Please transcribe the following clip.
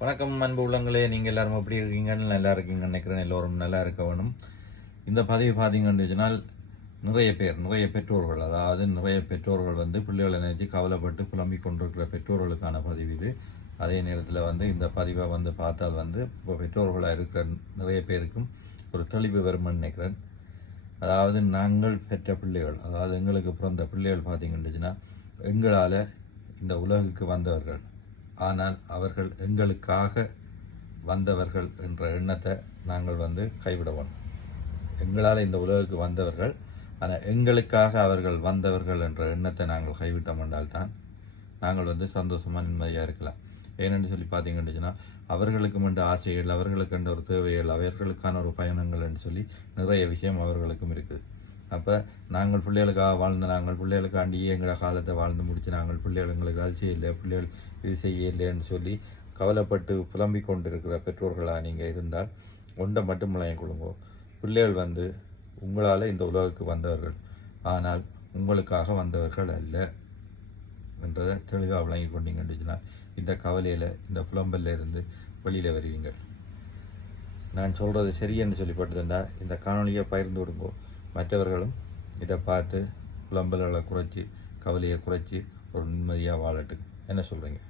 வணக்கம் அன்பு உள்ளங்களே. நீங்கள் எல்லாரும் எப்படி இருக்கீங்கன்னு நல்லா இருக்கீங்கன்னு நினைக்கிறேன். எல்லோரும் நல்லா இருக்க வேணும். இந்த பதிவு பார்த்தீங்கன்னு நிறைய பேர் நிறைய பெற்றோர்கள் அதாவது நிறைய பெற்றோர்கள் வந்து பிள்ளைகளை நினைத்து கவலைப்பட்டு புலம்பிக் கொண்டிருக்கிற பெற்றோர்களுக்கான பதிவு இது. அதே நேரத்தில் வந்து இந்த பதிவை வந்து பார்த்தால் வந்து இப்போ பெற்றோர்களாக இருக்கிற நிறைய பேருக்கும் ஒரு தெளிவு வரும்னு நினைக்கிறேன். அதாவது நாங்கள் பெற்ற பிள்ளைகள் அதாவது எங்களுக்கு பிறந்த பிள்ளைகள் பார்த்தீங்கன்னா எங்களால் இந்த உலகுக்கு வந்தவர்கள் ஆனால் அவர்கள் எங்களுக்காக வந்தவர்கள் என்ற எண்ணத்தை நாங்கள் வந்து கைவிடவோம். எங்களால் இந்த உலகுக்கு வந்தவர்கள் ஆனால் எங்களுக்காக அவர்கள் வந்தவர்கள் என்ற எண்ணத்தை நாங்கள் கைவிட்டோம் என்றால்தான் நாங்கள் வந்து சந்தோஷமாக நிம்மதியாக இருக்கலாம். ஏனென்று சொல்லி பார்த்தீங்கன்னு சொன்னால் அவர்களுக்கு மட்டும் ஆசைகள் அவர்களுக்கு என்ற ஒரு தேவைகள் அவர்களுக்கான ஒரு பயணங்கள் என்று சொல்லி நிறைய விஷயம் அவர்களுக்கும் இருக்குது. அப்போ நாங்கள் பிள்ளைகளுக்காக வாழ்ந்த நாங்கள் பிள்ளைகளுக்காண்டி எங்களோட காலத்தை வாழ்ந்து முடிச்சு நாங்கள் பிள்ளைகள் எங்களுக்கு அது செய்யலை பிள்ளைகள் இது செய்யலைன்னு சொல்லி கவலைப்பட்டு புலம்பிக் கொண்டிருக்கிற பெற்றோர்களாக நீங்கள் இருந்தால் ஒன்றை மட்டும் முளையம் கொடுங்கோ பிள்ளைகள் வந்து உங்களால் இந்த உலகுக்கு வந்தவர்கள். ஆனால் உங்களுக்காக வந்தவர்கள் அல்ல என்றதை தெளிவாக விளங்கி கொண்டீங்கன்னு இந்த கவலையில் இந்த புலம்பல்ல இருந்து வெளியில் வருவீங்க. நான் சொல்கிறது சரியென்று சொல்லிப்பட்டதுண்டா இந்த காணொலியை பகிர்ந்து விடுங்கோ. மற்றவர்களும் இதை பார்த்து புலம்பல்களை குறைச்சி கவலையை குறைச்சி ஒரு நிம்மதியாக வாழட்டுங்க என்ன சொல்கிறீங்க